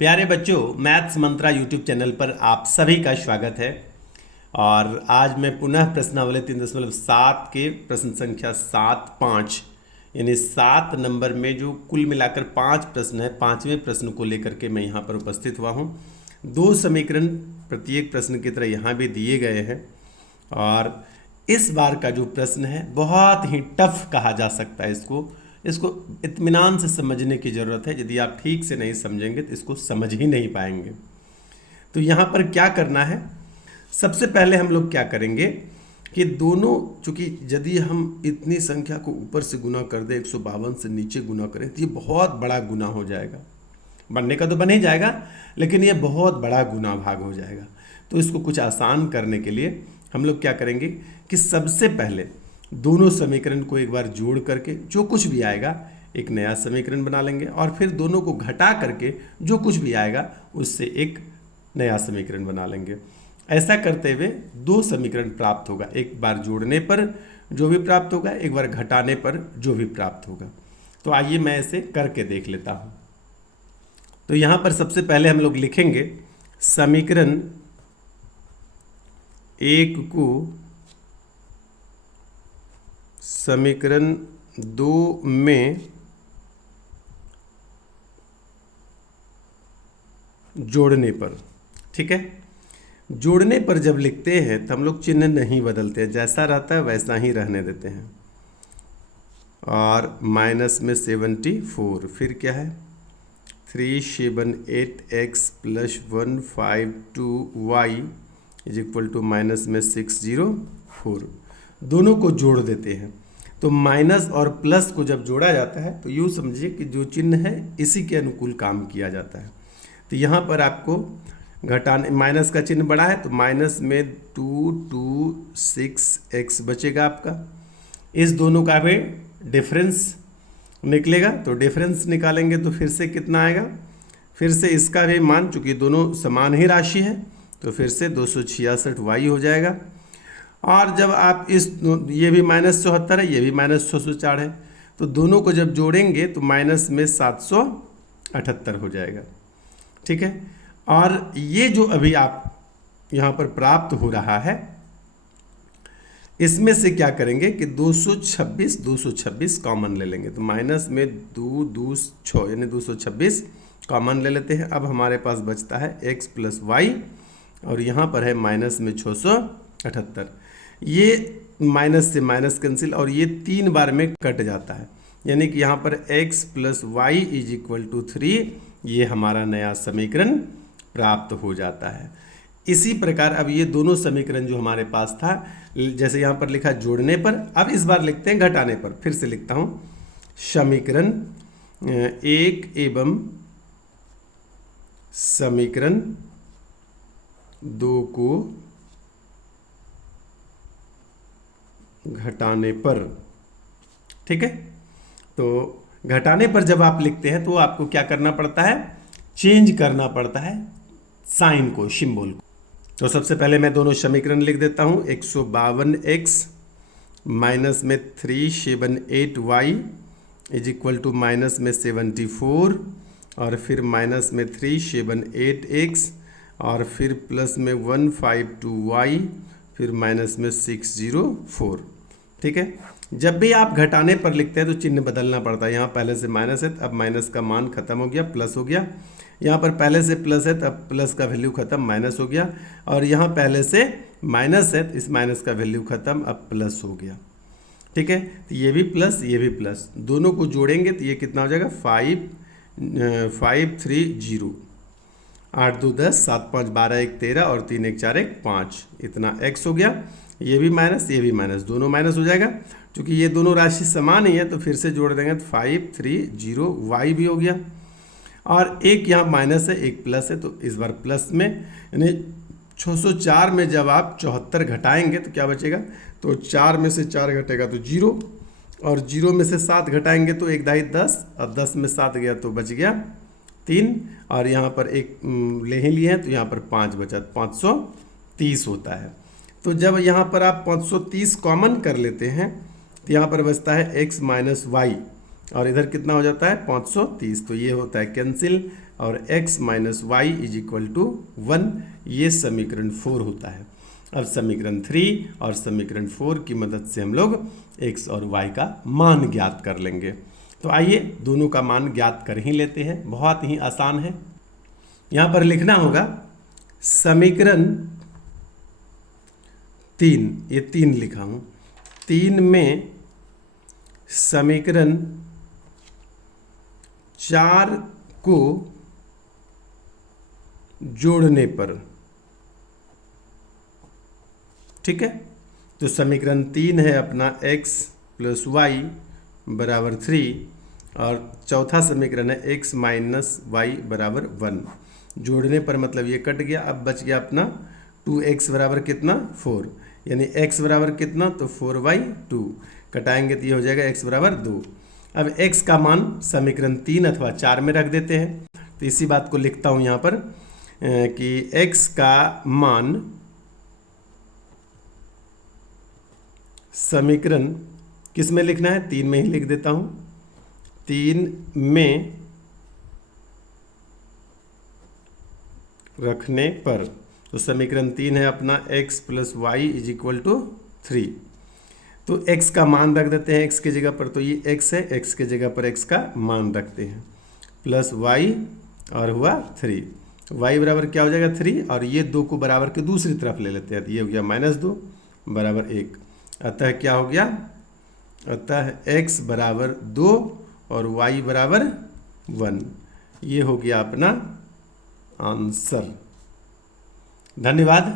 प्यारे बच्चों, मैथ्स मंत्रा YouTube channel पर आप सभी का स्वागत है। और आज मैं पुनः प्रश्नावली 3.7 के प्रश्न संख्या 7.5 यानी 7 नंबर में जो कुल मिलाकर 5 प्रश्न है, 5वें प्रश्न को लेकर के मैं यहाँ पर उपस्थित हुआ हूँ। 2 समीकरण प्रत्येक प्रश्न की तरह यहाँ भी दिए गए हैं। और इस बार का जो प्रश्न है बहुत ही टफ कहा जा सकता है। इसको इत्मीनान से समझने की ज़रूरत है। यदि आप ठीक से नहीं समझेंगे तो इसको समझ ही नहीं पाएंगे। तो यहाँ पर क्या करना है, सबसे पहले हम लोग क्या करेंगे कि दोनों, चूंकि यदि हम इतनी संख्या को ऊपर से गुना कर दें, 152 से नीचे गुना करें तो ये बहुत बड़ा गुना हो जाएगा। बनने का तो बन ही जाएगा, लेकिन ये बहुत बड़ा गुना भाग हो जाएगा। तो इसको कुछ आसान करने के लिए हम लोग क्या करेंगे कि सबसे पहले दोनों समीकरण को एक बार जोड़ करके जो कुछ भी आएगा एक नया समीकरण बना लेंगे, और फिर दोनों को घटा करके जो कुछ भी आएगा उससे एक नया समीकरण बना लेंगे। ऐसा करते हुए 2 समीकरण प्राप्त होगा। एक बार जोड़ने पर जो भी प्राप्त होगा, एक बार घटाने पर जो भी प्राप्त होगा। तो आइए मैं इसे करके देख लेता हूँ। तो यहाँ पर सबसे पहले हम लोग लिखेंगे समीकरण 1 को समीकरण 2 में जोड़ने पर, ठीक है। जोड़ने पर जब लिखते हैं तो हम लोग चिन्ह नहीं बदलते हैं, जैसा रहता है वैसा ही रहने देते हैं। और माइनस में 74, फिर क्या है 378x + 152y is equal to minus में 604। दोनों को जोड़ देते हैं। तो माइनस और प्लस को जब जोड़ा जाता है तो यूँ समझिए कि जो चिन्ह है इसी के अनुकूल काम किया जाता है। तो यहाँ पर आपको घटाने, माइनस का चिन्ह बड़ा है तो माइनस में 226x बचेगा आपका। इस दोनों का भी डिफरेंस निकलेगा, तो डिफरेंस निकालेंगे तो फिर से कितना आएगा, फिर से इसका भी मान, चूँकि दोनों समान ही राशि है तो फिर से 266y हो जाएगा। और जब आप ये भी -74 है, ये भी -604 है, तो दोनों को जब जोड़ेंगे तो माइनस में 778 हो जाएगा, ठीक है। और ये जो अभी आप यहाँ पर प्राप्त हो रहा है, इसमें से क्या करेंगे कि 226 कॉमन ले लेंगे। तो माइनस में 2 2 6 यानी 226 कॉमन ले लेते हैं। अब हमारे पास बचता है x + y, और यहाँ पर है माइनस में 678। ये माइनस से माइनस कैंसिल, और ये 3 बार में कट जाता है, यानी कि यहाँ पर x + y is equal to 3, ये हमारा नया समीकरण प्राप्त हो जाता है। इसी प्रकार अब ये दोनों समीकरण जो हमारे पास था, जैसे यहाँ पर लिखा जोड़ने पर, अब इस बार लिखते हैं घटाने पर। फिर से लिखता हूँ समीकरण 1 एवं समीकरण 2 को घटाने पर, ठीक है। तो घटाने पर जब आप लिखते हैं तो आपको क्या करना पड़ता है, चेंज करना पड़ता है साइन को, सिंबल को। तो सबसे पहले मैं दोनों समीकरण लिख देता हूँ। 152x माइनस में 378y is equal to minus में 74, और फिर माइनस में 378x, और फिर प्लस में 152y, फिर माइनस में 604, ठीक है। जब भी आप घटाने पर लिखते हैं तो चिन्ह बदलना पड़ता है। यहाँ पहले से माइनस है, अब माइनस का मान खत्म हो गया, प्लस हो गया। यहाँ पर पहले से प्लस है, तब प्लस का वैल्यू खत्म, माइनस हो गया। और यहाँ पहले से माइनस है तो इस माइनस का वैल्यू खत्म, अब प्लस हो गया, ठीक है। तो ये भी प्लस, ये भी प्लस, दोनों को जोड़ेंगे तो ये कितना हो जाएगा 530। 8 2 10, 7 5 12 1 13, और 3 1 4 1 5, इतना x हो गया। ये भी माइनस, ये भी माइनस, दोनों माइनस हो जाएगा। क्योंकि ये दोनों राशि समान ही है तो फिर से जोड़ देंगे तो 530y भी हो गया। और एक यहाँ माइनस है, एक प्लस है, तो इस बार प्लस में, यानी 604 में जब आप 74 घटाएंगे तो क्या बचेगा, तो 4 में से 4 घटेगा तो 0, और 0 में से 7 घटाएंगे तो 1 दाई 10, और 10 में 7 गया तो बच गया 3, और यहाँ पर एक ले ही लिए हैं तो यहाँ पर 5 बचा, 530 होता है। तो जब यहाँ पर आप 530 कॉमन कर लेते हैं तो यहाँ पर बचता है x - y, और इधर कितना हो जाता है 530, तो ये होता है कैंसिल। और x minus y is equal to 1, ये समीकरण 4 होता है। अब समीकरण 3 और समीकरण 4 की मदद से हम लोग x और y का मान ज्ञात कर लेंगे। तो आइए दोनों का मान ज्ञात कर ही लेते हैं, बहुत ही आसान है। यहाँ पर लिखना होगा समीकरण 3, ये 3 लिखा हूँ, 3 में समीकरण 4 को जोड़ने पर, ठीक है। तो समीकरण 3 है अपना x प्लस वाई बराबर 3 और चौथा समीकरण है x माइनस वाई बराबर 1। जोड़ने पर मतलब ये कट गया, अब बच गया अपना 2x बराबर कितना 4, यानी x बराबर कितना तो 4/2, कटाएंगे तो ये हो जाएगा x बराबर 2। अब x का मान समीकरण 3 अथवा 4 में रख देते हैं। तो इसी बात को लिखता हूँ यहाँ पर कि x का मान समीकरण किस में लिखना है, 3 में ही लिख देता हूँ, 3 में रखने पर। तो समीकरण 3 है अपना x plus y is equal to 3। तो x का मान रख देते हैं x की जगह पर, तो ये x है, x की जगह पर x का मान रखते हैं, प्लस y और हुआ 3। y बराबर क्या हो जाएगा 3, और ये 2 को बराबर के दूसरी तरफ ले लेते हैं, तो ये हो गया -2 बराबर 1। अतः क्या हो गया, अतः x बराबर 2 और y बराबर 1। ये हो गया अपना आंसर। धन्यवाद।